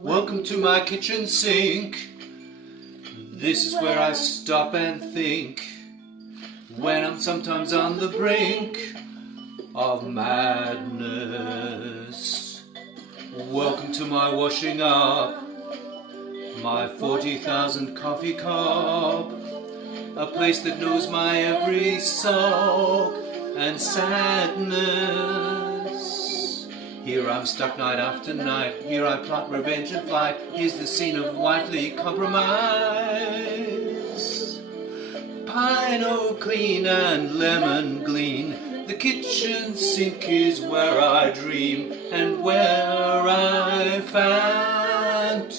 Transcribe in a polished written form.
Welcome to my kitchen sink. This is where I stop and think when I'm sometimes on the brink of madness. Welcome to my washing up, my 40,000 coffee cup, a place that knows my every sulk and sadness. Here I'm stuck night after night, here I plot revenge and flight, here's the scene of wifely compromise. Pine oak clean and lemon glean, the kitchen sink is where I dream and where I fantasize.